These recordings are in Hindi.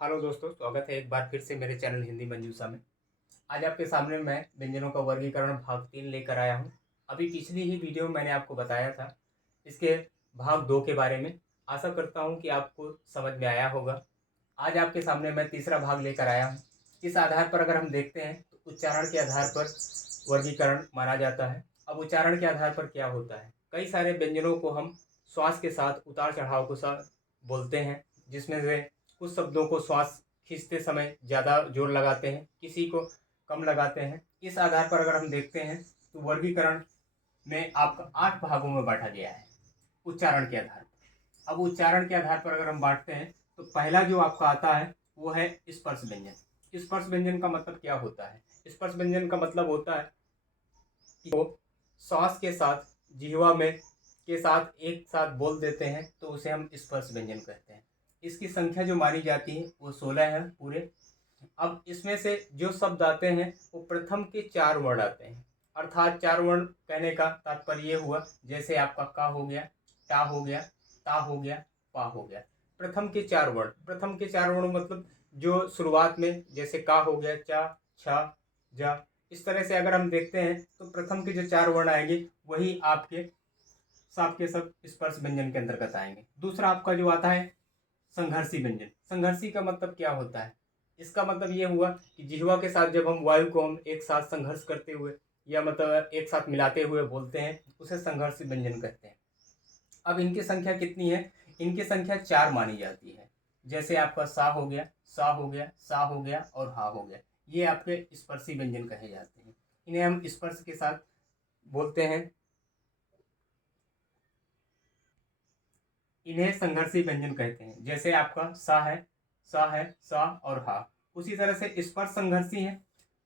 हेलो दोस्तों, स्वागत है एक बार फिर से मेरे चैनल हिंदी मंजूषा में। आज आपके सामने मैं व्यंजनों का वर्गीकरण भाग 3 लेकर आया हूँ। अभी पिछली ही वीडियो में मैंने आपको बताया था इसके भाग 2 के बारे में। आशा करता हूँ कि आपको समझ में आया होगा। आज आपके सामने मैं तीसरा भाग लेकर आया हूँ। इस आधार पर अगर हम देखते हैं तो उच्चारण के आधार पर वर्गीकरण माना जाता है। अब उच्चारण के आधार पर क्या होता है, कई सारे व्यंजनों को हम श्वास के साथ उतार चढ़ाव के साथ बोलते हैं, जिसमें से कुछ शब्दों को श्वास खींचते समय ज़्यादा जोर लगाते हैं, किसी को कम लगाते हैं। इस आधार पर अगर हम देखते हैं तो वर्गीकरण में आपका 8 भागों में बांटा गया है उच्चारण के आधार पर। अब उच्चारण के आधार पर अगर हम बांटते हैं तो पहला जो आपका आता है वो है स्पर्श व्यंजन। स्पर्श व्यंजन का मतलब क्या होता है? स्पर्श व्यंजन का मतलब होता है कि वो श्वास के साथ जिह्वा में के साथ एक साथ बोल देते हैं तो उसे हम स्पर्श व्यंजन कहते हैं। इसकी संख्या जो मानी जाती है वो 16 है पूरे। अब इसमें से जो शब्द आते हैं वो प्रथम के 4 वर्ण आते हैं, अर्थात 4 वर्ण कहने का तात्पर्य ये हुआ जैसे आपका का हो गया, टा हो गया, ता हो गया, पा हो गया। प्रथम के 4 वर्ण, प्रथम के 4 वर्ण मतलब जो शुरुआत में जैसे का हो गया, चा, छा, जा, इस तरह से अगर हम देखते हैं तो प्रथम के जो 4 वर्ण आएंगे वही आपके सब स्पर्श व्यंजन के अंतर्गत आएंगे। दूसरा आपका जो आता है संघर्षी व्यंजन। संघर्षी का मतलब क्या होता है? इसका मतलब ये हुआ कि जिह्वा के साथ जब हम वायु को हम एक साथ संघर्ष करते हुए या मतलब एक साथ मिलाते हुए बोलते हैं उसे संघर्षी व्यंजन कहते हैं। अब इनकी संख्या कितनी है? इनकी संख्या 4 मानी जाती है। जैसे आपका सा हो गया, सा हो गया, सा हो गया और हा हो गया, ये आपके स्पर्शी व्यंजन कहे जाते हैं। इन्हें हम स्पर्श के साथ बोलते हैं, इन्हें संघर्षी व्यंजन कहते हैं। जैसे आपका सा है, सा है, सा और हा। उसी तरह से स्पर्श संघर्षी है।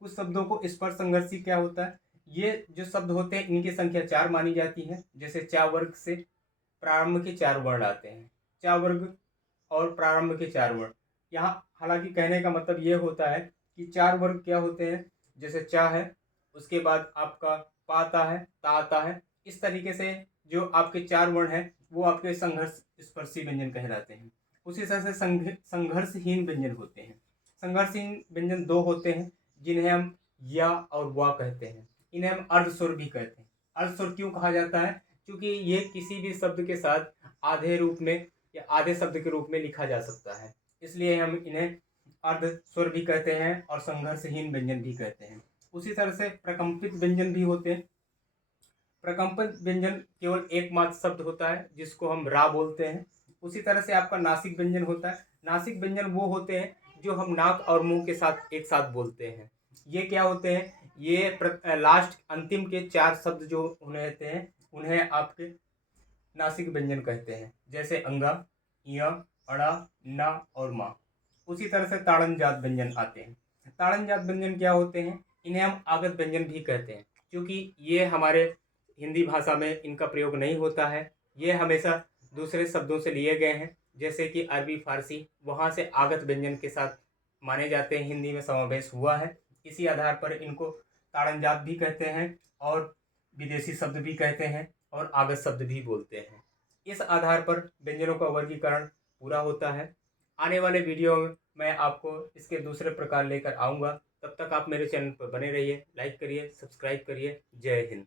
कुछ शब्दों को स्पर्श संघर्षी क्या होता है, ये जो शब्द होते हैं इनकी संख्या 4 मानी जाती है। जैसे चा वर्ग से प्रारंभ के 4 वर्ण आते हैं, चा वर्ग और प्रारंभ के 4 वर्ण। यहाँ हालांकि कहने का मतलब ये होता है कि 4 वर्ग क्या होते हैं, जैसे चा है, उसके बाद आपका पा आता है, ता आता है। इस तरीके से जो आपके 4 वर्ण हैं वो आपके संघर्ष स्पर्शी व्यंजन कहलाते हैं। उसी तरह से संघर्षहीन व्यंजन होते हैं। संघर्षहीन व्यंजन 2 होते हैं जिन्हें हम या और वा कहते हैं। इन्हें हम अर्धस्वर भी कहते हैं। अर्धस्वर क्यों कहा जाता है? क्योंकि ये किसी भी शब्द के साथ आधे रूप में या आधे शब्द के रूप में लिखा जा सकता है, इसलिए हम इन्हें अर्ध स्वर भी कहते हैं और संघर्षहीन व्यंजन भी कहते हैं। उसी तरह से प्रकंपित व्यंजन भी होते हैं। प्रकंपित व्यंजन केवल एकमात्र शब्द होता है जिसको हम रा बोलते हैं। उसी तरह से आपका नासिक व्यंजन होता है। नासिक व्यंजन वो होते हैं जो हम नाक और मुंह के साथ एक साथ बोलते हैं। ये क्या होते हैं? ये लास्ट अंतिम के 4 शब्द जो उन्हें होते हैं उन्हें आपके नासिक व्यंजन कहते हैं। जैसे अंगा, इया, अड़ा, ना और मा। उसी तरह से ताड़नजात व्यंजन आते हैं। ताड़नजात व्यंजन क्या होते हैं? इन्हें हम आगत व्यंजन भी कहते हैं, क्योंकि ये हमारे हिंदी भाषा में इनका प्रयोग नहीं होता है। ये हमेशा दूसरे शब्दों से लिए गए हैं, जैसे कि अरबी, फारसी, वहाँ से आगत व्यंजन के साथ माने जाते हैं, हिंदी में समावेश हुआ है। इसी आधार पर इनको ताड़नजात भी कहते हैं और विदेशी शब्द भी कहते हैं और आगत शब्द भी बोलते हैं। इस आधार पर व्यंजनों का वर्गीकरण पूरा होता है। आने वाले वीडियो में मैं आपको इसके दूसरे प्रकार लेकर आऊँगा। तब तक आप मेरे चैनल पर बने रहिए, लाइक करिए, सब्सक्राइब करिए। जय हिंद।